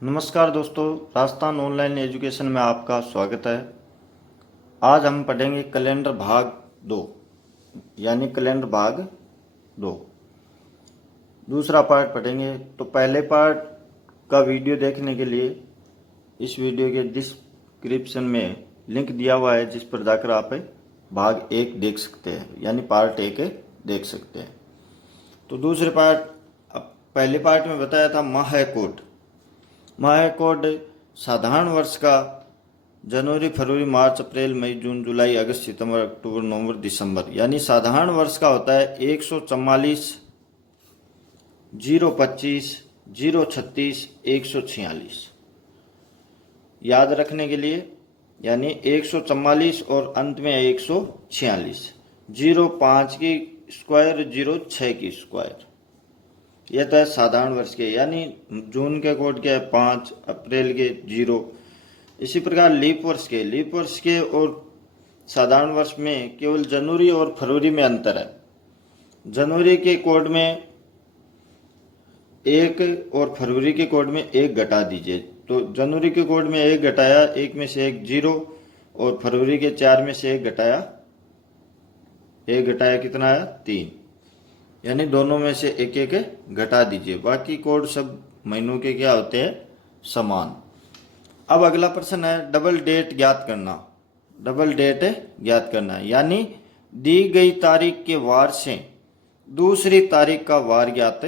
नमस्कार दोस्तों, Rajasthan online education में आपका स्वागत है। आज हम पढ़ेंगे कैलेंडर भाग 2 यानी कैलेंडर भाग 2 दूसरा पार्ट पढ़ेंगे। तो पहले पार्ट का वीडियो देखने के लिए इस वीडियो के डिस्क्रिप्शन में लिंक दिया हुआ है, जिस पर जाकर आप भाग 1 देख सकते हैं यानी पार्ट 1 देख सकते हैं। तो दूसरे पार्ट, अब पहले पार्ट में बताया था महाकोड साधारण वर्ष का जनवरी, फरवरी, मार्च, अप्रैल, मई, जून, जुलाई, अगस्त, सितंबर, अक्टूबर, नवंबर, दिसंबर यानी साधारण वर्ष का होता है 144, 025, 036, 146। याद रखने के लिए यानी 144 और अंत में 146, 05 की स्क्वायर, 06 की स्क्वायर। यह तो है साधारण वर्ष के, यानी जून के कोड क्या है 5, अप्रैल के 0। इसी प्रकार लीप वर्ष के और साधारण वर्ष में केवल जनवरी और फरवरी में अंतर है। जनवरी के कोड में 1 और फरवरी के कोड में 1 घटा दीजिए। तो जनवरी के कोड में 1 घटाया, 1 में से 1 0, और फरवरी के 4 में से 1 घटाया, कितना आया 3, यानी दोनों में से एक एक घटा दीजिए। बाकी कोड सब महीनों के क्या होते हैं, समान। अब अगला प्रश्न है डबल डेट ज्ञात करना। यानी दी गई तारीख के वार से दूसरी तारीख का वार ज्ञात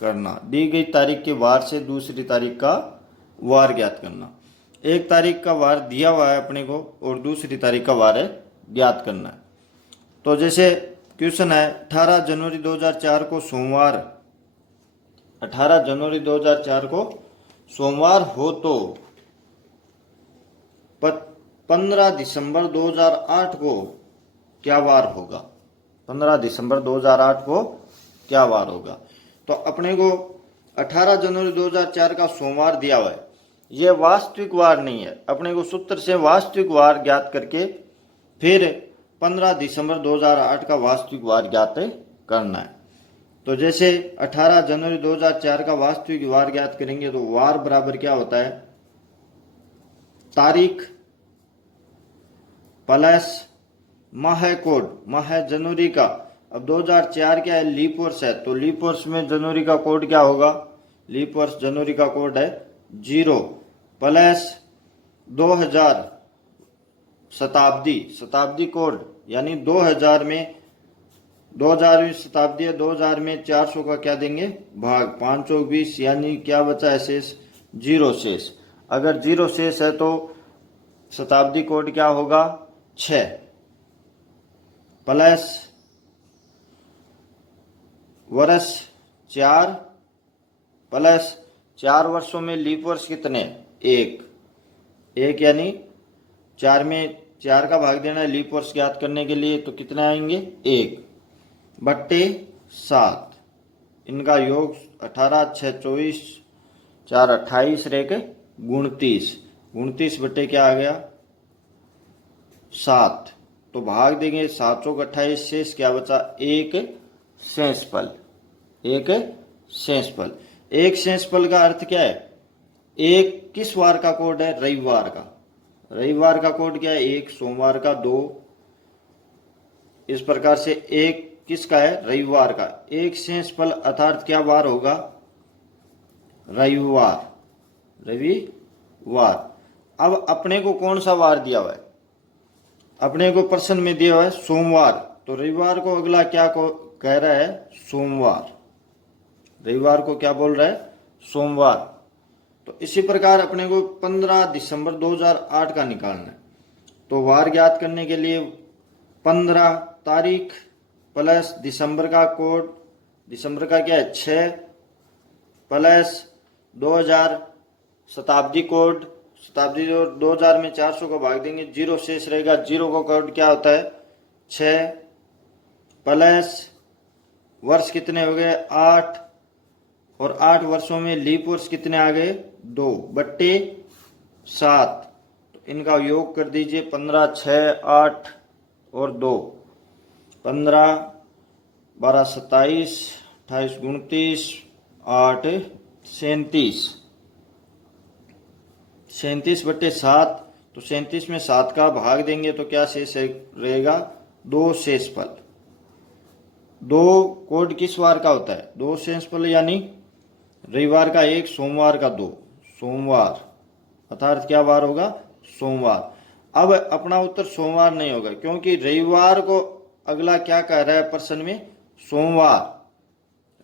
करना। दी गई तारीख के वार से दूसरी तारीख का वार ज्ञात करना। एक तारीख का वार दिया हुआ है अपने को और दूसरी तारीख का वार ज्ञात करना है। तो जैसे क्वेश्चन है 18 जनवरी 2004 को सोमवार, 18 जनवरी 2004 को सोमवार हो तो 15 दिसंबर 2008 को क्या वार होगा। 15 दिसंबर 2008 को क्या वार होगा। तो अपने को 18 जनवरी 2004 का सोमवार दिया हुआ है, यह वास्तविक वार नहीं है। अपने को सूत्र से वास्तविक वार ज्ञात करके फिर 15 दिसंबर 2008 का वास्तविक वार ज्ञात करना है। तो जैसे 18 जनवरी 2004 का वास्तविक वार ज्ञात करेंगे तो वार बराबर क्या होता है, तारीख प्लस माह कोड, माह जनवरी का। अब 2004 क्या है, लीप वर्ष है, तो लीप वर्ष में जनवरी का कोड क्या होगा, लीप वर्ष जनवरी का कोड है 0, प्लस 2000 शताब्दी कोड, यानी 2000 में 2000वीं शताब्दी है, 2000 में 400 का क्या देंगे भाग, 5 चौक 20, यानी क्या बचा है शेष, 0 शेष। अगर 0 शेष है तो शताब्दी कोड क्या होगा 6, प्लस वर्ष 4, प्लस 4 वर्षों में लीप वर्ष कितने, 1, यानी 4 में 4 का भाग देना है लीप वर्ष ज्ञात करने के लिए, तो कितने आएंगे 1/7। इनका योग 18, 6 24, 4 28, रेख 29 बट्टे क्या आ गया 7। तो भाग देंगे 7 चौक 28, शेष क्या बचा, एक शेषफल। एक शेषफल का अर्थ क्या है, एक किस वार का कोड है, रविवार का कोड क्या है 1, सोमवार का 2। इस प्रकार से एक किसका है, रविवार का। एक शेषफल अर्थात क्या वार होगा, रविवार। अब अपने को कौन सा वार दिया हुआ है, अपने को प्रश्न में दिया हुआ है सोमवार। तो रविवार को अगला क्या को कह रहा है, सोमवार। रविवार को क्या बोल रहा है, सोमवार। तो इसी प्रकार अपने को 15 दिसंबर 2008 का निकालना है। तो वार ज्ञात करने के लिए 15 तारीख प्लस दिसंबर का कोड, दिसंबर का क्या है 6, प्लस 2000 शताब्दी कोड, 2000 में 400 को भाग देंगे, 0 शेष रहेगा। 0 का कोड क्या होता है 6, प्लस वर्ष कितने हो गए 8, और 8 वर्षों में लीप वर्ष कितने आ गए 2/7। तो इनका योग कर दीजिए 15, 6, 8 और 2, 15, 12, 27, 28, 29, 8, 37। 37/7, तो 37 में 7 का भाग देंगे तो क्या शेष रहेगा? 2 शेषफल। 2 कोड किस वार का होता है? 2 शेषफल यानी रविवार का 1, सोमवार का 2, सोमवार, अर्थात क्या वार होगा? सोमवार। अब अपना उत्तर सोमवार नहीं होगा, क्योंकि रविवार को अगला क्या कह रहा है प्रश्न में? सोमवार।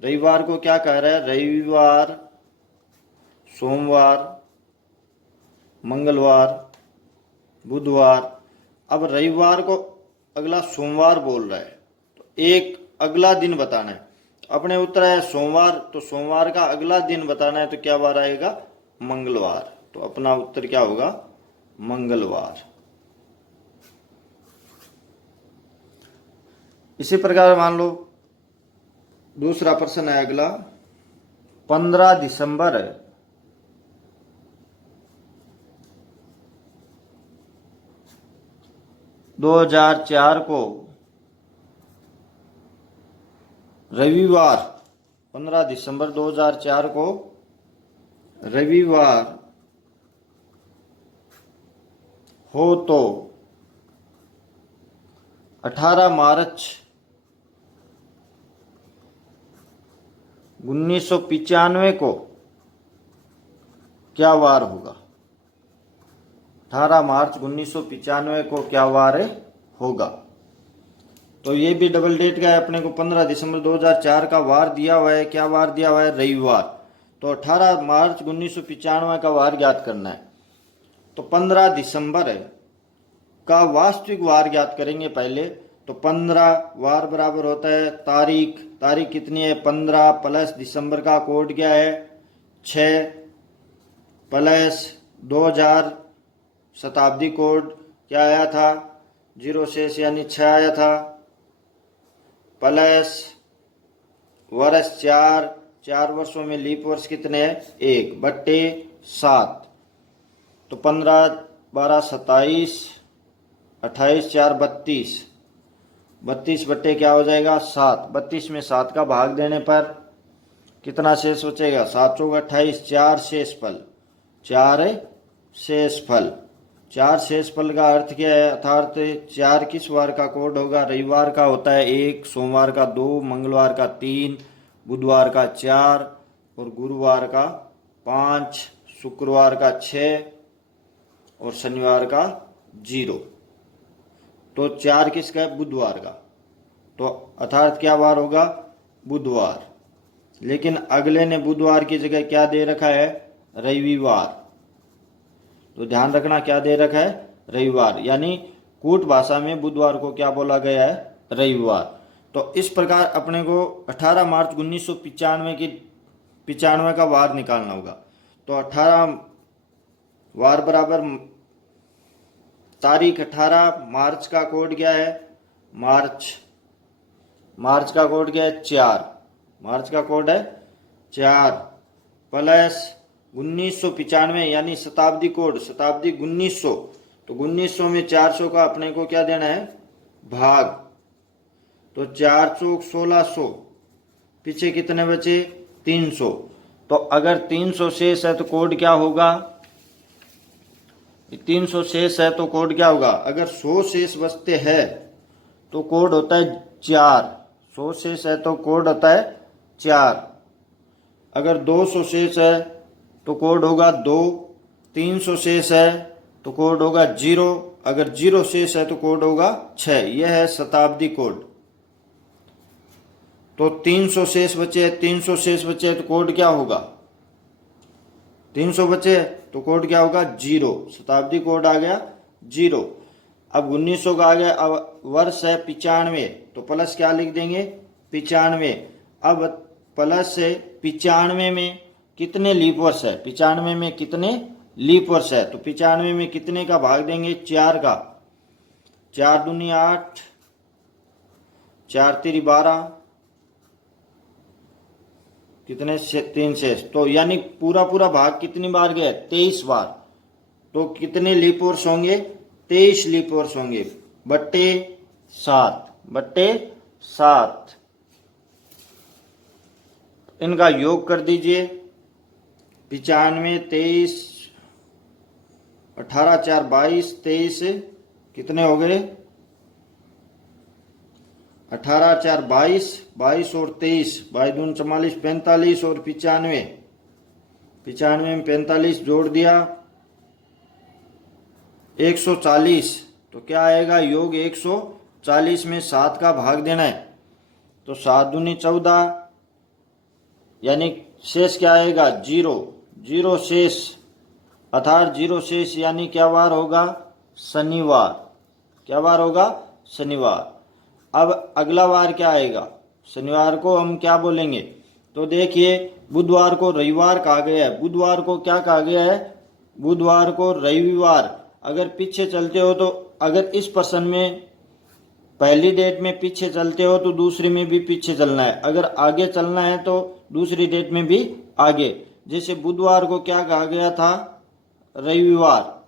रविवार को क्या कह रहा है? रविवार, सोमवार, मंगलवार, बुधवार। अब रविवार को अगला सोमवार बोल रहा है, तो एक अगला दिन बताना है। अपने उत्तर है सोमवार, तो सोमवार का अगला दिन बताना है, तो क्या वार आएगा? मंगलवार। तो अपना उत्तर क्या होगा? मंगलवार। इसी प्रकार मान लो दूसरा प्रश्न है अगला, 15 दिसंबर 2004 को रविवार, 15 दिसंबर 2004 को रविवार हो तो 18 मार्च 1995 को क्या वार होगा? 18 मार्च 1995 को क्या वार होगा? तो ये भी डबल डेट का है, अपने को 15 दिसंबर 2004 का वार दिया हुआ है। क्या वार दिया हुआ है? रविवार। तो 18 मार्च 1995 का वार ज्ञात करना है। तो 15 दिसंबर का वास्तविक वार ज्ञात करेंगे पहले। तो 15 वार बराबर होता है तारीख। तारीख कितनी है? 15 प्लस दिसंबर का कोड क्या है? 6 प्लस 2000 शताब्दी कोड क्या आया था? 0 शेष यानी 6 आया था, प्लस वर्ष 4, 4 वर्षों में लीप वर्ष कितने हैं? 1/7। तो 15 12 27, 28 4 32, 32 बट्टे क्या हो जाएगा? 7। 32 में 7 का भाग देने पर कितना शेष बचेगा? 7 चौक 28, 4 शेषफल, 4 शेषफल। 4 शेषफल का अर्थ क्या है? अर्थात 4 किस वार का कोड होगा? रविवार का होता है 1, सोमवार का 2, मंगलवार का 3, बुधवार का 4 और गुरुवार का 5, शुक्रवार का 6 और शनिवार का 0। तो 4 किसका है? बुधवार का। तो अर्थात क्या वार होगा? बुधवार। लेकिन अगले ने बुधवार की जगह क्या दे रखा है? रविवार। तो ध्यान रखना क्या दे रखा है? रविवार। यानी कूट भाषा में बुधवार को क्या बोला गया है? रविवार। तो इस प्रकार अपने को 18 मार्च 1995 का वार निकालना होगा। तो 18 वार बराबर तारीख 18 मार्च का कोड क्या है? मार्च। मार्च का कोड क्या है? 4। मार्च का कोड है 4 प्लस 1995 यानी शताब्दी कोड, शताब्दी 1900। तो 1900 में 400 का अपने को क्या देना है? भाग। तो 4 चौक 1600, पीछे कितने बचे? 300। तो अगर 300 शेष है तो कोड क्या होगा? 300 शेष है तो कोड क्या होगा? अगर 100 शेष बचते हैं तो कोड होता है 4। 100 शेष है तो कोड होता है 4। अगर 200 शेष है तो कोड होगा 2। 300 शेष है तो कोड होगा 0। अगर 0 शेष है तो कोड होगा 6। यह है शताब्दी कोड। तो 300 शेष बचे, 300 शेष बचे तो कोड क्या होगा? 300 बचे तो कोड क्या होगा? 0। शताब्दी कोड आ गया 0। अब 1900 का आ गया। अब वर्ष है 95, तो प्लस क्या लिख देंगे? 95। अब प्लस से 95 में कितने लीप वर्ष है? 95 में कितने लीप वर्ष है? तो 95 में कितने का भाग देंगे? 4 का। 4 दूनी 8, 4 तिरी 12, कितने? 3 शेष। तो यानी पूरा पूरा भाग कितनी बार गया? 23 बार। तो कितने लीप वर्ष होंगे? 23 लीप वर्ष होंगे बट्टे 7। इनका योग कर दीजिए। 95, 23, 18 4 22 23 कितने हो गए? 18 4 22, 22 और 23, 22 दूनी 44, 45 और 95, 95 में 45 जोड़ दिया 140। तो क्या आएगा? योग 140 में 7 का भाग देना है। तो 7 दूनी 14, यानी शेष क्या आएगा? 0, 0 शेष, अर्थात 0 शेष, यानी क्या वार होगा? शनिवार। क्या वार होगा? शनिवार। अब अगला वार क्या आएगा? शनिवार को हम क्या बोलेंगे? तो देखिए, बुधवार को रविवार कहा गया है, बुधवार को क्या कहा गया है? बुधवार को रविवार। अगर पीछे चलते हो तो अगर इस प्रश्न में पहली डेट में पीछे चलते हो तो दूसरी में भी पीछे चलना है, अगर आगे चलना है तो दूसरी डेट में भी आगे। जैसे बुधवार को क्या कहा गया था? रविवार।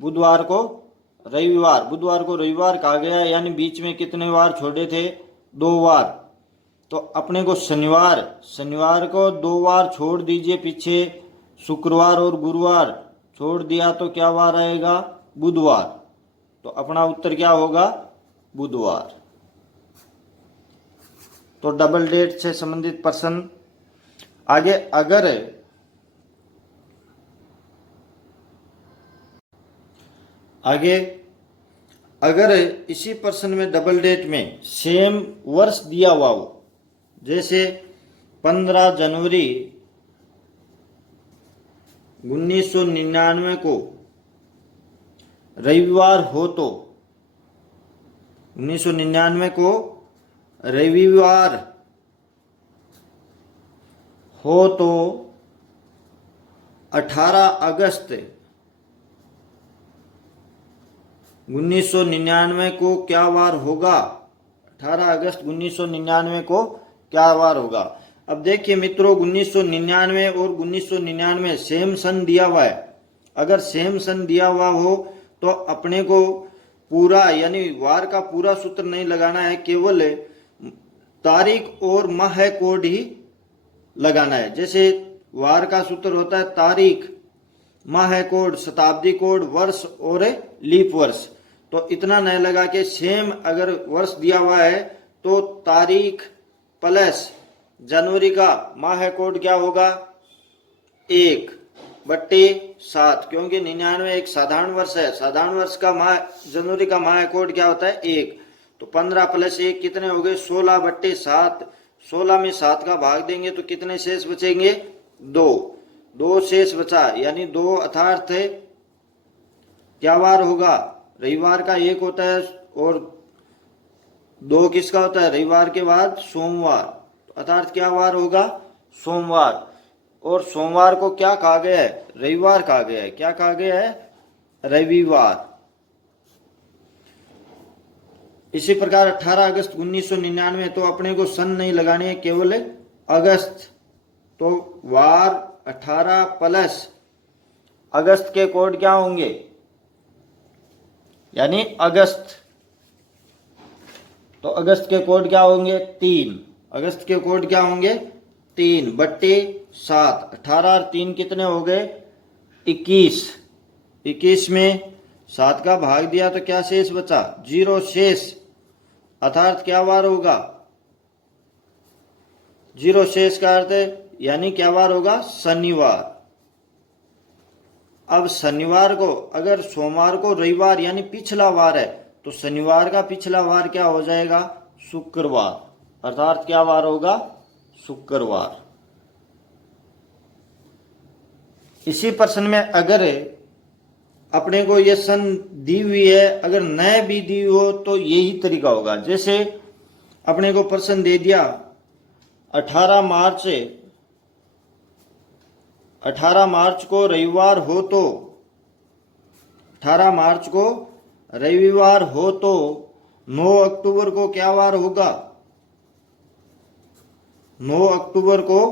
बुधवार को रविवार, बुधवार को रविवार कहा गया, यानी बीच में कितने वार छोड़े थे? 2 वार। तो अपने को शनिवार, शनिवार को 2 वार छोड़ दीजिए पीछे, शुक्रवार और गुरुवार छोड़ दिया तो क्या वार आएगा? बुधवार। तो अपना उत्तर क्या होगा? बुधवार। तो डबल डेट से संबंधित प्रश्न। आगे अगर इसी प्रश्न में डबल डेट में सेम वर्ष दिया हुआ हो, जैसे 15 जनवरी 1999 को रविवार हो तो 1999 को रविवार हो तो 18 अगस्त 1999 को क्या वार होगा? 18 अगस्त 1999 को क्या वार होगा? अब देखिए मित्रों, 1999 और 1999 सेम सन दिया हुआ है। अगर सेम सन दिया हुआ हो तो अपने को पूरा, यानी वार का पूरा सूत्र नहीं लगाना है, केवल तारीख और माह कोड ही लगाना है। जैसे वार का सूत्र होता है तारीख, माह कोड, शताब्दी कोड, वर्ष और लीप वर्ष। तो इतना नहीं लगा के सेम अगर वर्ष दिया हुआ है तो तारीख प्लस जनवरी का माह कोड क्या होगा? 1/7, क्योंकि 99 एक साधारण वर्ष है। साधारण वर्ष का माह, जनवरी का माह कोड क्या होता है? 1। तो 15 + 1 कितने हो गए? 16/7। 16 में 7 का भाग देंगे तो कितने शेष बचेंगे? 2 शेष बचा, यानी 2 अर्थात क्या वार होगा? रविवार का 1 होता है और 2 किसका होता है? रविवार के बाद सोमवार। अर्थात क्या वार होगा? सोमवार। और सोमवार को क्या कहा गया है? रविवार कहा गया है। क्या कहा गया है? रविवार। इसी प्रकार 18 अगस्त 1999, तो अपने को सन नहीं लगानी है, केवल अगस्त। तो वार 18 प्लस अगस्त के कोड क्या होंगे? यानी अगस्त। तो अगस्त के कोड क्या होंगे? 3। अगस्त के कोड क्या होंगे? 3/7। 18 और 3 कितने हो गए? 21। 21 में 7 का भाग दिया तो क्या शेष बचा? 0 शेष, अर्थात क्या वार होगा? 0 शेष का अर्थ यानी क्या वार होगा? शनिवार। अब शनिवार को, अगर सोमवार को रविवार यानी पिछला वार है, तो शनिवार का पिछला वार क्या हो जाएगा? शुक्रवार। अर्थात क्या वार होगा? शुक्रवार। इसी प्रश्न में अगर अपने को ये सन दी हुई है, अगर न भी दी हो तो यही तरीका होगा। जैसे अपने को प्रश्न दे दिया 18 मार्च को रविवार हो तो 18 मार्च को रविवार हो तो 9 अक्टूबर को क्या वार होगा? 9 अक्टूबर को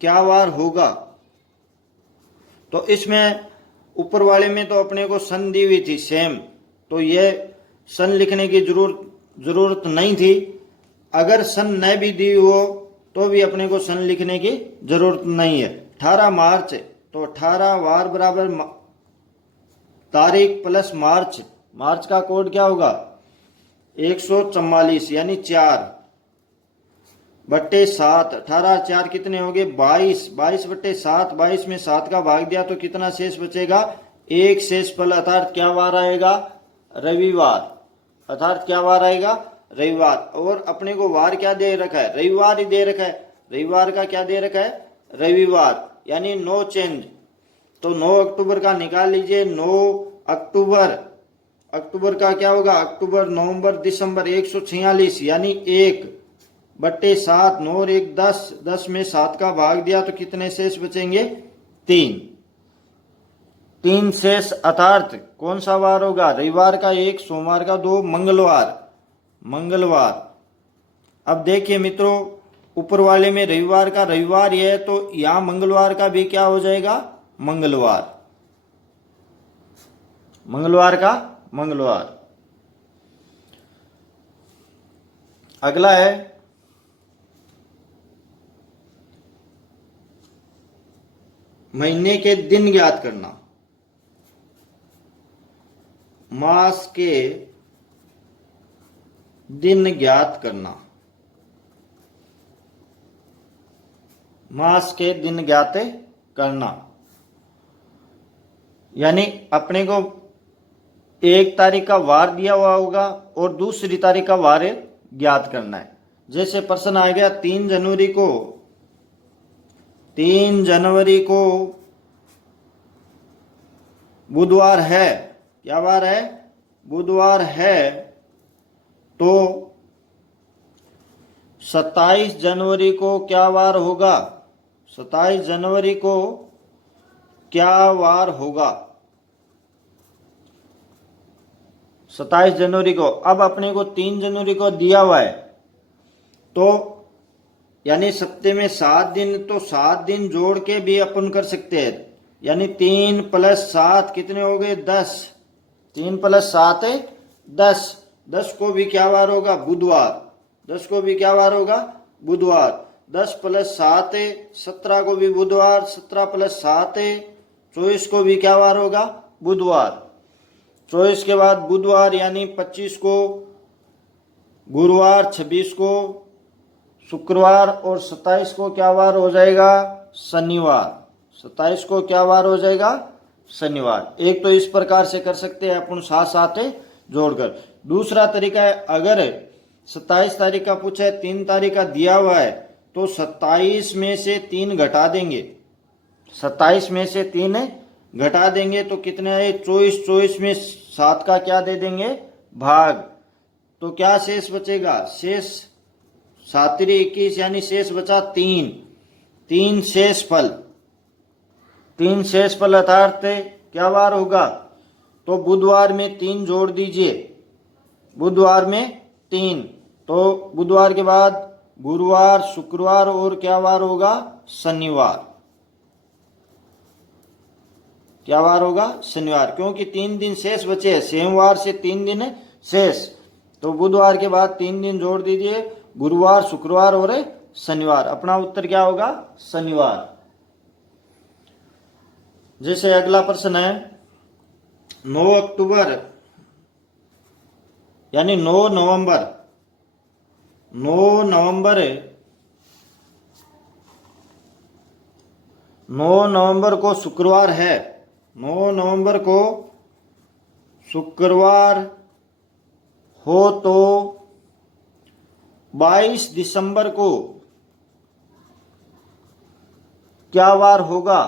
क्या वार होगा? तो इसमें ऊपर वाले में तो अपने को सन दी हुई थी सेम, तो ये सन लिखने की जरूरत नहीं थी। अगर सन न भी दी हो तो भी अपने को सन लिखने की जरूरत नहीं है। 18 मार्च, तो 18 वार बराबर तारीख प्लस मार्च, मार्च का कोड क्या होगा 144 यानी 4 बट्टे 7, 18 4 कितने हो गए 22, 22 बट्टे 7, 22 में 7 का भाग दिया तो कितना शेष बचेगा, एक शेष फल, अर्थात क्या वार आएगा रविवार, अर्थात क्या वार आएगा रविवार। और अपने को वार क्या दे रखा है, रविवार ही दे रखा है, रविवार का क्या दे रखा है रविवार, यानी नो चेंज। तो 9 अक्टूबर का निकाल लीजिए, 9 अक्टूबर, अक्टूबर का क्या होगा अक्टूबर नवंबर दिसंबर 146 यानी 1 बट्टे 7, 9 और 1 10, 10 में 7 का भाग दिया तो कितने शेष बचेंगे 3, 3 शेष, अर्थात कौन सा वार होगा रविवार का 1, सोमवार का 2, मंगलवार, मंगलवार। अब देखिए मित्रों ऊपर वाले में रविवार का रविवार ही है तो यहां मंगलवार का भी क्या हो जाएगा मंगलवार, मंगलवार का मंगलवार। अगला है महीने के दिन ज्ञात करना, मास के दिन ज्ञात करना, मास के दिन ज्ञात करना, यानी अपने को एक तारीख का वार दिया हुआ होगा और दूसरी तारीख का वार ज्ञात करना है। जैसे प्रश्न आ गया 3 जनवरी को, 3 जनवरी को बुधवार है, क्या वार है बुधवार है, तो 27 जनवरी को क्या वार होगा, 27 जनवरी को क्या वार होगा 27 जनवरी को। अब अपने को 3 जनवरी को दिया हुआ है तो यानी सप्ताह में 7 दिन, तो 7 दिन जोड़ के भी अपन कर सकते हैं, यानी 3 + 7 कितने हो गए 10, 3 + 7 10, 10 को भी क्या वार होगा बुधवार, 10 को भी क्या वार होगा बुधवार, 10 + 7 17 को भी बुधवार, 17 + 7 24 को भी क्या वार होगा बुधवार, 24 के बाद बुधवार यानी 25 को गुरुवार, 26 को शुक्रवार और 27 को क्या वार हो जाएगा शनिवार, 27 को क्या वार हो जाएगा शनिवार। एक तो इस प्रकार से कर सकते हैं अपन साथ साथ जोड़कर। दूसरा तरीका है अगर 27 तारीख का पूछा है 3 तारीख का दिया हुआ है तो 27 में से 3 घटा देंगे, 27 में से 3 घटा देंगे तो कितने आए 24, 24 में 7 का क्या दे देंगे भाग, तो क्या शेष बचेगा शेष 7 21 यानी शेष बचा 3, 3 शेष फल, 3 शेष फल अर्थात क्या वार होगा, तो बुधवार में 3 जोड़ दीजिए, बुधवार में 3, तो बुधवार के बाद गुरुवार, शुक्रवार और क्या वार होगा शनिवार, क्या वार होगा शनिवार, क्योंकि 3 दिन शेष बचे हैं, सोमवार से 3 दिन शेष, तो बुधवार के बाद 3 दिन जोड़ दीजिए, गुरुवार, शुक्रवार और शनिवार, अपना उत्तर क्या होगा शनिवार। जैसे अगला प्रश्न है 9 अक्टूबर यानी 9 नवंबर, 9 नवंबर 9 नवंबर को शुक्रवार है, 9 नवंबर को शुक्रवार हो तो 22 दिसंबर को क्या वार होगा,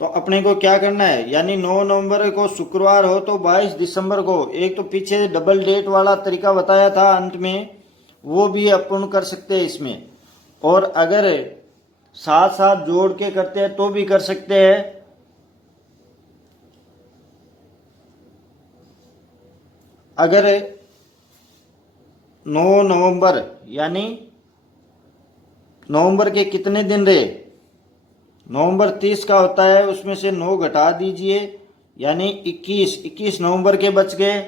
तो अपने को क्या करना है, यानी 9 नवंबर को शुक्रवार हो तो 22 दिसंबर को, एक तो पीछे डबल डेट वाला तरीका बताया था अंत में, वो भी अपन कर सकते हैं इसमें, और अगर साथ साथ जोड़ के करते हैं तो भी कर सकते हैं। अगर 9 नवंबर यानी नवंबर के कितने दिन रहे, नवंबर 30 का होता है, उसमें से 9 घटा दीजिए यानी 21 नवंबर के बच गए,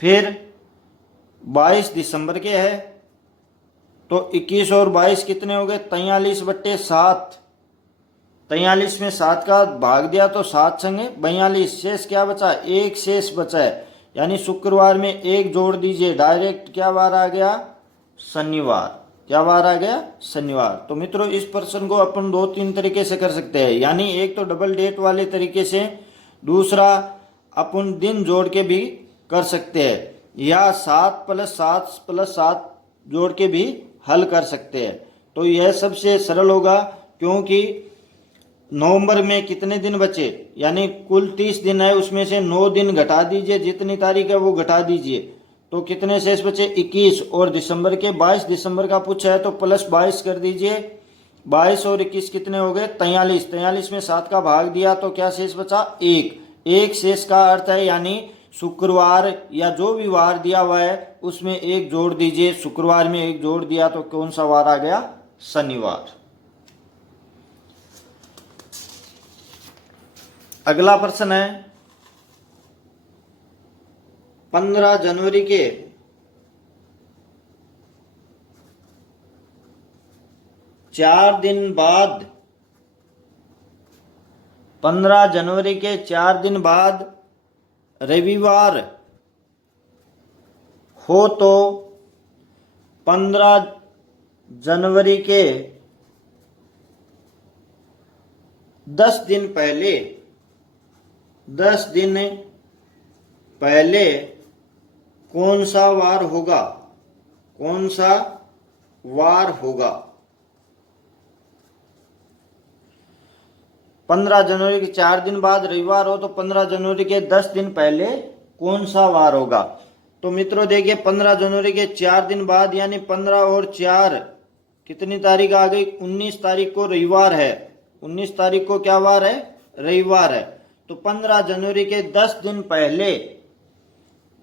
फिर 22 दिसंबर के है तो 21 और 22 कितने हो गए 43/7, 43 में 7 का भाग दिया तो 7 संगे 42, शेष क्या बचा, एक शेष बचा है, यानी शुक्रवार में एक जोड़ दीजिए, डायरेक्ट क्या वार आ गया, शनिवार। क्या वार आ गया, शनिवार। तो मित्रों इस प्रश्न को अपन 2-3 तरीके से कर सकते हैं, यानी एक तो डबल डेट वाले तरीके से, दूसरा अपन दिन जोड़ के भी कर सकते हैं, या 7 + 7 + 7 जोड़ के भी हल कर सकते हैं। तो यह सबसे सरल होगा, क्योंकि नवंबर में कितने दिन बचे, यानी कुल 30 दिन है, उसमें से 9 दिन घटा दीजिए, जितनी तारीख है वो घटा दीजिए, तो कितने शेष बचे, 21। और दिसंबर के 22 दिसंबर का पूछा है तो +22 कर दीजिए, 22 और 21 कितने हो गए, 43। 43 में 7 का भाग दिया तो क्या शेष बचा, एक शेष का अर्थ है, यानी शुक्रवार या जो भी वार दिया हुआ है उसमें एक जोड़ दीजिए। शुक्रवार में एक जोड़ दिया तो कौन सा वार आ गया, शनिवार। अगला प्रश्न है 15 जनवरी के 4 दिन बाद, 15 जनवरी के 4 दिन बाद रविवार हो तो 15 जनवरी के 10 दिन पहले, 10 दिन पहले कौन सा वार होगा, कौन सा वार होगा। 15 जनवरी के 4 दिन बाद रविवार हो तो 15 जनवरी के 10 दिन पहले कौन सा वार होगा। तो मित्रों देखिए 15 जनवरी के 4 दिन बाद, यानी 15 और 4 कितनी तारीख आ गई, 19 तारीख को रविवार है। 19 तारीख को क्या वार है, रविवार है। तो 15 जनवरी के 10 दिन पहले,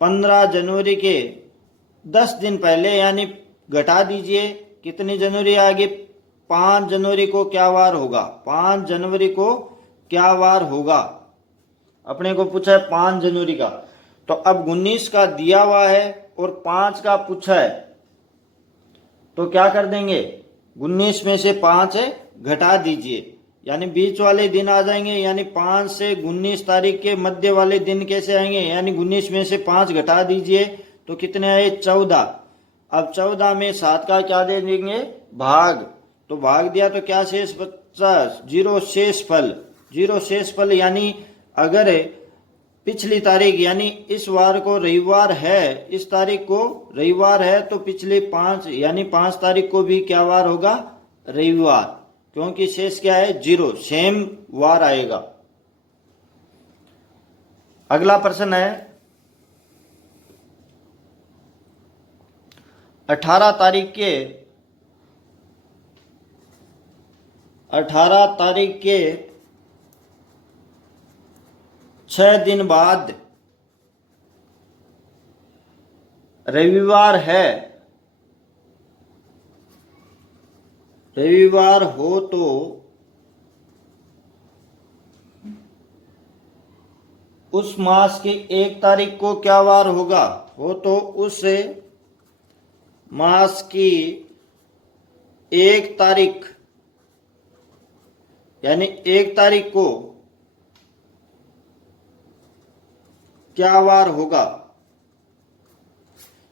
15 जनवरी के 10 दिन पहले, यानी घटा दीजिए, कितनी जनवरी आ गई, 5 जनवरी को क्या वार होगा, 5 जनवरी को क्या वार होगा। अपने को पूछा है 5 जनवरी का, तो अब 19 का दिया हुआ है और 5 का पूछा है, तो क्या कर देंगे, 19 में से 5 घटा दीजिए, यानी बीच वाले दिन आ जाएंगे, यानी 5 से 19 तारीख के मध्य वाले दिन कैसे आएंगे, यानी 19 में से 5 घटा दीजिए तो कितने आए, 14। अब 14 में 7 का क्या दे देंगे, भाग, तो भाग दिया तो क्या शेष बचा, 0 शेष फल, 0 शेष फल। यानी अगर पिछली तारीख, यानी इस वार को रविवार है, इस तारीख को रविवार है, तो पिछले 5 यानी 5 तारीख को भी क्या वार होगा, रविवार, क्योंकि शेष क्या है, 0, सेम वार आएगा। अगला प्रश्न है 18 तारीख के 6 दिन बाद रविवार है, रविवार हो तो उस मास की 1 तारीख को क्या वार होगा, हो तो उस मास की 1 तारीख, यानी 1 तारीख को क्या वार होगा।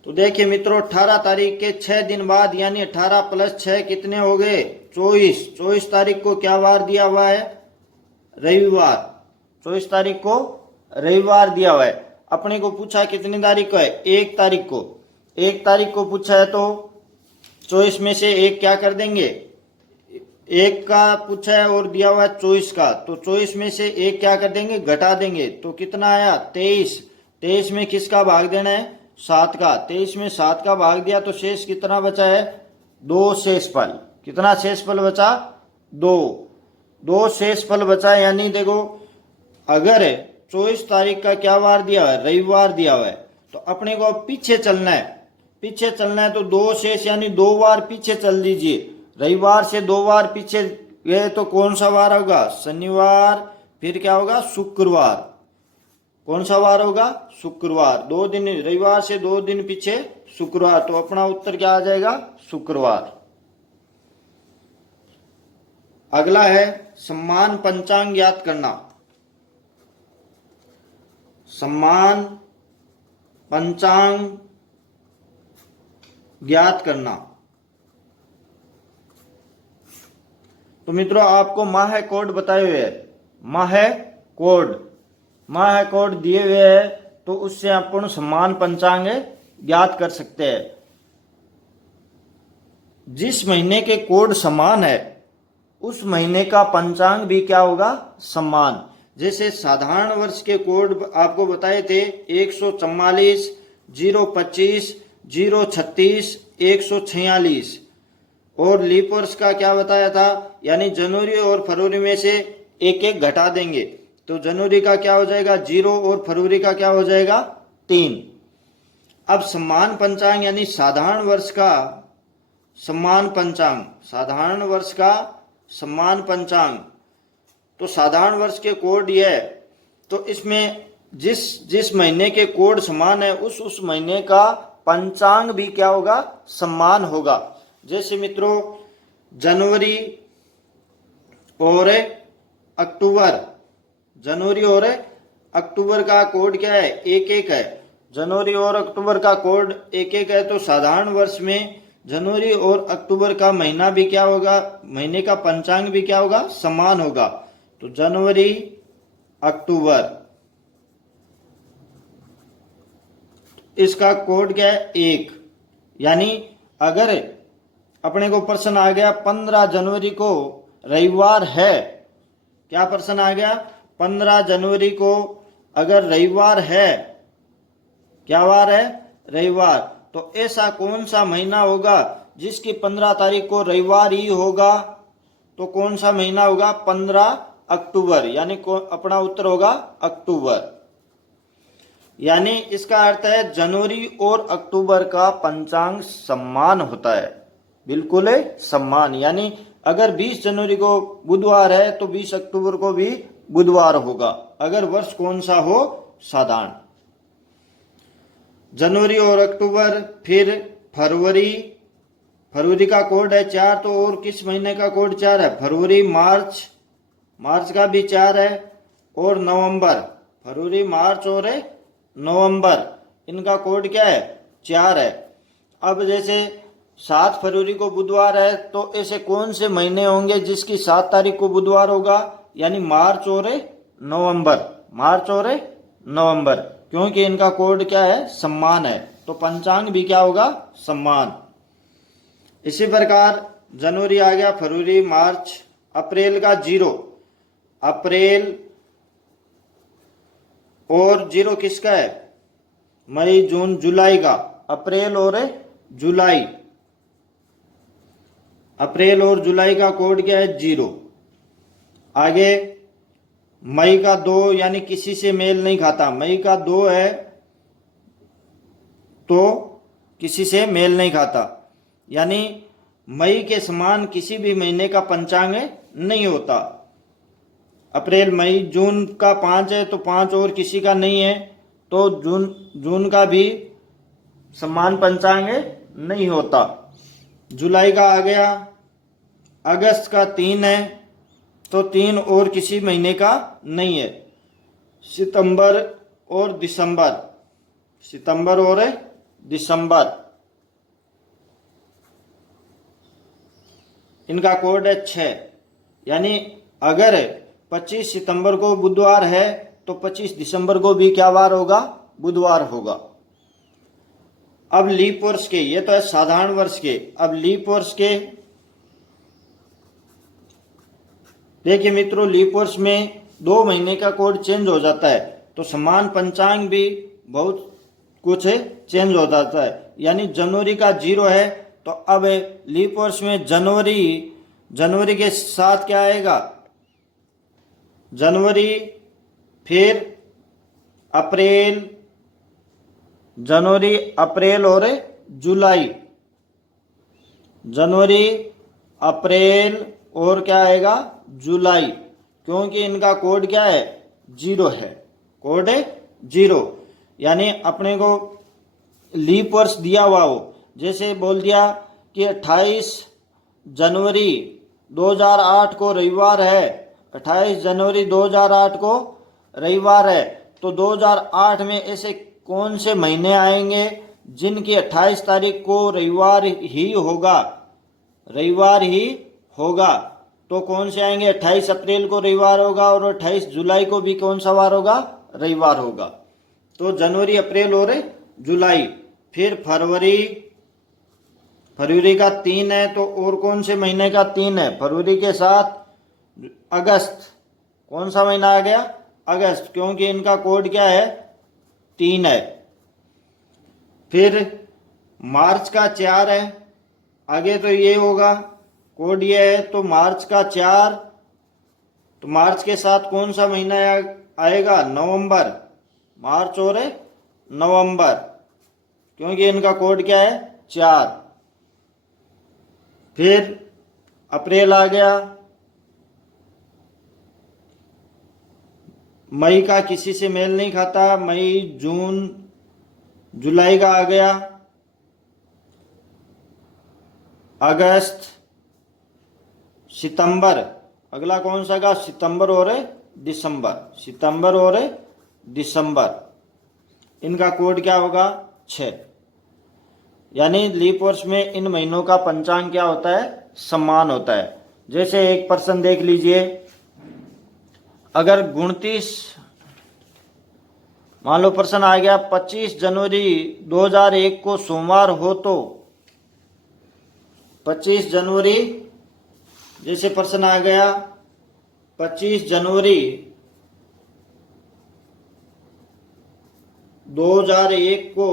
तो देखिए मित्रों 18 तारीख के 6 दिन बाद, यानी 18 + 6 कितने हो गए, 24। 24 तारीख को क्या वार दिया हुआ है, रविवार। 24 तारीख को रविवार दिया हुआ है। अपने को पूछा कितनी तारीख को है, 1 तारीख को। 1 तारीख को पूछा है तो 24 में से 1 क्या कर देंगे, 1 का पूछा है और दिया हुआ है 24 का, तो 24 में से 1 क्या कर देंगे, घटा देंगे, तो कितना आया, 23। 23 में किसका भाग देना है, 7 का। 23 में 7 का भाग दिया तो शेष कितना बचा है, 2 शेष फल। कितना शेष फल बचा, 2 शेष फल बचा। यानी देखो अगर 24 तारीख का क्या वार दिया है, रविवार दिया हुआ है, तो अपने को पीछे चलना है, पीछे चलना है तो 2 शेष, यानी 2 बार पीछे चल दीजिए। रविवार से 2 बार पीछे गए तो कौन सा वार होगा, शनिवार, फिर क्या होगा, शुक्रवार। कौन सा वार होगा, शुक्रवार। 2 दिन, रविवार से 2 दिन पीछे शुक्रवार, तो अपना उत्तर क्या आ जाएगा, शुक्रवार। अगला है सम्मान पंचांग ज्ञात करना। सम्मान पंचांग ज्ञात करना। तो मित्रों आपको माह कोड बताए हुए हैं, माह कोड दिए हुए हैं, तो उससे अपन सम्मान पंचांग ज्ञात कर सकते हैं। जिस महीने के कोड समान है उस महीने का पंचांग भी क्या होगा, समान। जैसे साधारण वर्ष के कोड आपको बताए थे 144, 025, 036, 146, और लीप वर्ष का क्या बताया था, यानी जनवरी और फरवरी में से एक एक घटा देंगे, तो जनवरी का क्या हो जाएगा 0 और फरवरी का क्या हो जाएगा 3। अब सम्मान पंचांग यानी साधारण वर्ष का सम्मान पंचांग, साधारण वर्ष का सम्मान पंचांग, तो साधारण वर्ष के कोड ये है, तो इसमें जिस महीने के कोड समान है उस महीने का पंचांग भी क्या होगा, समान होगा। जैसे मित्रों जनवरी और अक्टूबर, जनवरी और अक्टूबर का कोड क्या है, 1-1 है। जनवरी और अक्टूबर का कोड 1-1 है, तो साधारण वर्ष में जनवरी और अक्टूबर का महीना भी क्या होगा, महीने का पंचांग भी क्या होगा, समान होगा। तो जनवरी अक्टूबर, इसका कोड क्या है 1। यानी अगर अपने को प्रश्न आ गया 15 जनवरी को रविवार है, क्या प्रश्न आ गया, 15 जनवरी को अगर रविवार है, क्या वार है, रविवार, तो ऐसा कौन सा महीना होगा जिसकी 15 तारीख को रविवार ही होगा, तो कौन सा महीना होगा, 15 अक्टूबर, यानी अपना उत्तर होगा अक्टूबर। यानी इसका अर्थ है जनवरी और अक्टूबर का पंचांग समान होता है, बिल्कुल समान। यानी अगर 20 जनवरी को बुधवार है तो 20 अक्टूबर को भी बुधवार होगा, अगर वर्ष कौन सा हो, साधारण। जनवरी और अक्टूबर, फिर फरवरी, फरवरी का कोड है 4, तो और किस महीने का कोड 4 है, फरवरी, मार्च, मार्च का भी 4 है, और नवंबर, फरवरी, मार्च और नवंबर, इनका कोड क्या है, 4 है। अब जैसे 7 फरवरी को बुधवार है, तो ऐसे कौन से महीने होंगे जिसकी 7 तारीख को बुधवार होगा, यानी मार्च और नवंबर, मार्च और नवंबर, क्योंकि इनका कोड क्या है, सम्मान है, तो पंचांग भी क्या होगा, सम्मान। इसी प्रकार जनवरी आ गया, फरवरी, मार्च, अप्रैल का 0, अप्रैल और 0 किसका है, मई, जून, जुलाई का, अप्रैल और जुलाई, अप्रैल और जुलाई का कोड क्या है, 0। आगे मई का 2, यानी किसी से मेल नहीं खाता, मई का 2 है तो किसी से मेल नहीं खाता, यानी मई के समान किसी भी महीने का पंचांग नहीं होता। अप्रैल, मई, जून का 5 है तो 5 और किसी का नहीं है, तो जून का भी समान पंचांग नहीं होता। जुलाई का आ गया, अगस्त का 3 है तो 3 और किसी महीने का नहीं है। सितंबर और दिसंबर, सितंबर और दिसंबर, इनका कोड है 6। यानी अगर 25 सितंबर को बुधवार है तो 25 दिसंबर को भी क्या वार होगा, बुधवार होगा। अब लीप वर्ष के, ये तो है साधारण वर्ष के, अब लीप वर्ष के देखिए मित्रों, लीप वर्ष में 2 महीने का कोड चेंज हो जाता है, तो समान पंचांग भी बहुत कुछ चेंज हो जाता है। यानी जनवरी का 0 है, तो अब लीप वर्ष में जनवरी के साथ क्या आएगा, जनवरी, फिर अप्रैल, जनवरी, अप्रैल और जुलाई, जनवरी, अप्रैल और क्या आएगा, जुलाई, क्योंकि इनका कोड क्या है, 0 है, कोड है 0। यानी अपने को लीप वर्ष दिया हुआ हो, जैसे बोल दिया कि 28 जनवरी 2008 को रविवार है, 28 जनवरी 2008 को रविवार है। तो 2008 में ऐसे कौन से महीने आएंगे जिनकी 28 तारीख को रविवार ही होगा, रविवार ही होगा। तो कौन से आएंगे? 28 अप्रैल को रविवार होगा और 28 जुलाई को भी कौन सा वार होगा? रविवार होगा। तो जनवरी, अप्रैल और जुलाई। फिर फरवरी, फरवरी का 3 है, तो और कौन से महीने का 3 है? फरवरी के साथ अगस्त। कौन सा महीना आ गया? अगस्त, क्योंकि इनका कोड क्या है? 3 है। फिर मार्च का 4 है, आगे तो ये होगा, कोड ये है। तो मार्च का 4, तो मार्च के साथ कौन सा महीना आएगा? नवंबर। मार्च और नवंबर, क्योंकि इनका कोड क्या है? 4। फिर अप्रैल आ गया। मई का किसी से मेल नहीं खाता, मई, जून, जुलाई का आ गया। अगस्त, सितंबर, अगला कौन सा का? सितंबर और दिसंबर। सितंबर और दिसंबर, इनका कोड क्या होगा? 6। यानी लीप वर्ष में इन महीनों का पंचांग क्या होता है? समान होता है। जैसे एक प्रश्न देख लीजिए, अगर 29, मान लो प्रश्न आ गया 25 जनवरी 2001 को सोमवार हो तो 25 जनवरी, जैसे प्रश्न आ गया 25 जनवरी 2001 को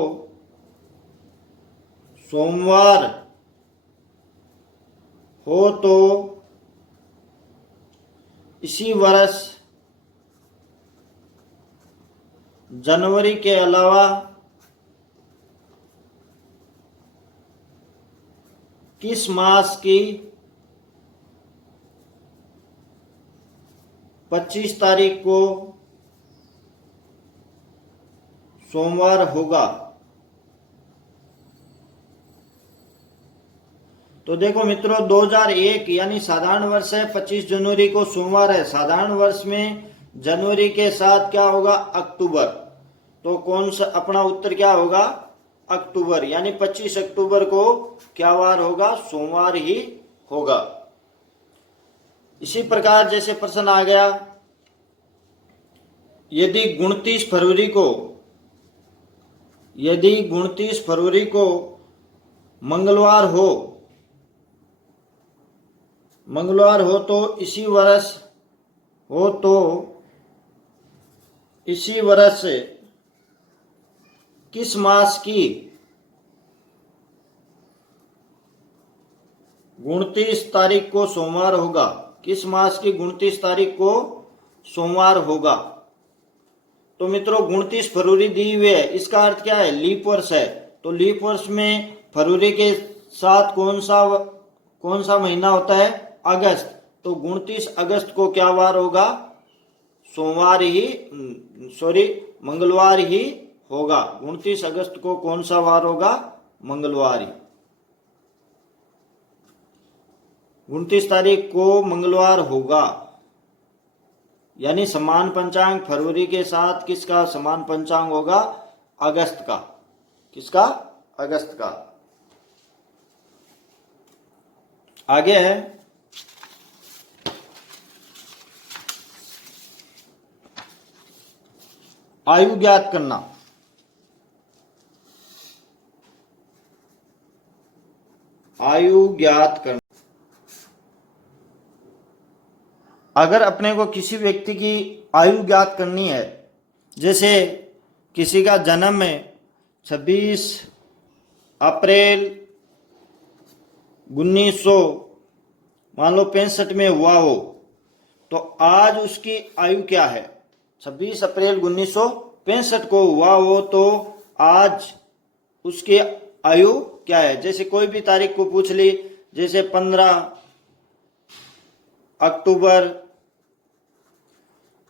सोमवार हो तो इसी वर्ष जनवरी के अलावा किस मास की 25 तारीख को सोमवार होगा? तो देखो मित्रों, 2001 यानी साधारण वर्ष है, 25 जनवरी को सोमवार है। साधारण वर्ष में जनवरी के साथ क्या होगा? अक्टूबर। तो कौन सा अपना उत्तर क्या होगा? अक्टूबर। यानी 25 अक्टूबर को क्या वार होगा? सोमवार ही होगा। इसी प्रकार जैसे प्रश्न आ गया, यदि 29 फरवरी को, यदि 29 फरवरी को मंगलवार हो, मंगलवार हो तो इसी वर्ष, हो तो इसी वर्ष किस मास की 29 तारीख को सोमवार होगा? किस मास की 29 तारीख को सोमवार होगा? तो मित्रों 29 फरवरी दी हुई है, इसका अर्थ क्या है? लीप वर्ष है। तो लीप वर्ष में फरवरी के साथ कौन सा महीना होता है? अगस्त। तो 29 अगस्त को क्या वार होगा? सोमवार ही, मंगलवार ही होगा। 29 अगस्त को कौन सा वार होगा? मंगलवार ही। 29 तारीख को मंगलवार होगा। यानी समान पंचांग फरवरी के साथ किसका समान पंचांग होगा? अगस्त का। किसका? अगस्त का। आगे है आयु ज्ञात करना। आयु ज्ञात करना। अगर अपने को किसी व्यक्ति की आयु ज्ञात करनी है, जैसे किसी का जन्म है 26 अप्रैल 1900 मान लो 65 में हुआ हो, तो आज उसकी आयु क्या है? 26 अप्रैल 1965 को हुआ हो तो आज उसकी आयु क्या है? जैसे कोई भी तारीख को पूछ ली, जैसे 15 अक्टूबर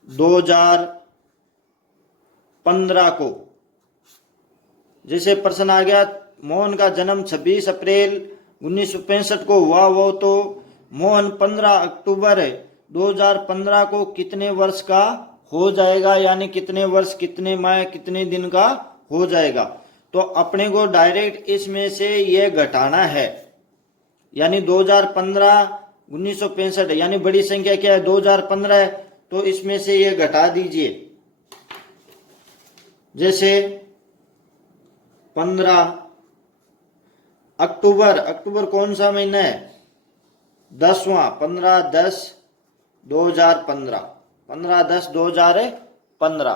2015 को, जैसे प्रश्न आ गया मोहन का जन्म 26 अप्रैल 1965 को हुआ हो तो मोहन 15 अक्टूबर 2015 को कितने वर्ष का हो जाएगा, यानी कितने वर्ष, कितने माह, कितने दिन का हो जाएगा। तो अपने को डायरेक्ट इसमें से ये घटाना है, यानी 2015 1965 है, यानी बड़ी संख्या क्या है 2015 है, तो इसमें से ये घटा दीजिए। जैसे 15 अक्टूबर, अक्टूबर कौन सा महीना है, 10वां, 15/10/2015, 15/10/2015।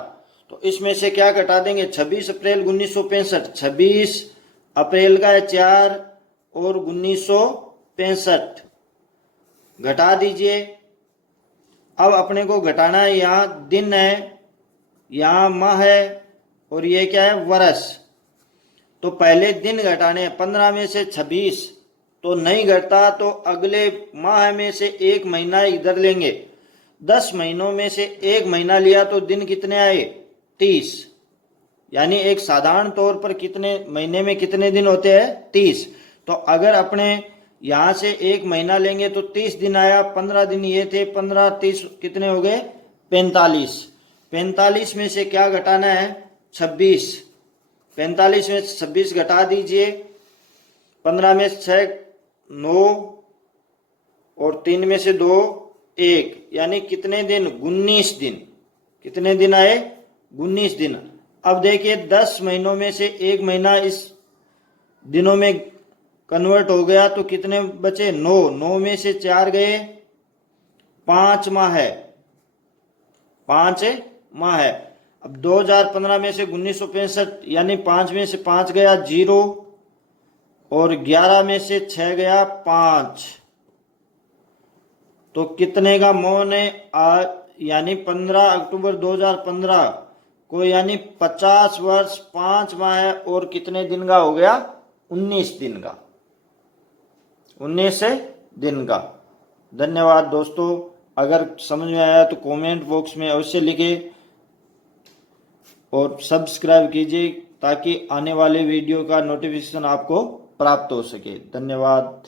तो इसमें से क्या घटा देंगे, 26 अप्रैल 1965, 26 अप्रैल का है 4 और 1965 घटा दीजिए। अब अपने को घटाना है, यहाँ दिन है, यहाँ माह है, और ये क्या है वर्ष। तो पहले दिन घटाने हैं, 15 में से 26 तो नहीं घटता, तो अगले माह में से एक महीना इधर लेंगे। 10 महीनों में से एक महीना लिया तो दिन कितने आए, 30। यानी एक साधारण तौर पर कितने महीने में कितने दिन होते हैं, 30। तो अगर अपने यहां से एक महीना लेंगे तो 30 दिन आया, 15 दिन ये थे, 15 30 कितने हो गए, 45। 45 में से क्या घटाना है, 26। 45 में 26 घटा दीजिए। 15 में 6 9 और 3 में से 2 1, यानी कितने दिन, 19 दिन। कितने दिन आए, 19 दिन। अब देखिए 10 महीनों में से एक महीना इस दिनों में कन्वर्ट हो गया, तो कितने बचे, 9। 9 में से 4 गए, 5 माह है, 5 माह है। अब 2015 में से 1965, यानी 5 में से 5 गया 0, और 11 में से 6 गया 5, तो कितने का मौन है, यानी 15 अक्टूबर 2015 को, यानी 50 वर्ष 5 माह है, और कितने दिन का हो गया, 19 दिन का, 19 दिन का। धन्यवाद दोस्तों, अगर समझ में आया तो कमेंट बॉक्स में अवश्य लिखें और सब्सक्राइब कीजिए ताकि आने वाले वीडियो का नोटिफिकेशन आपको प्राप्त हो सके। धन्यवाद।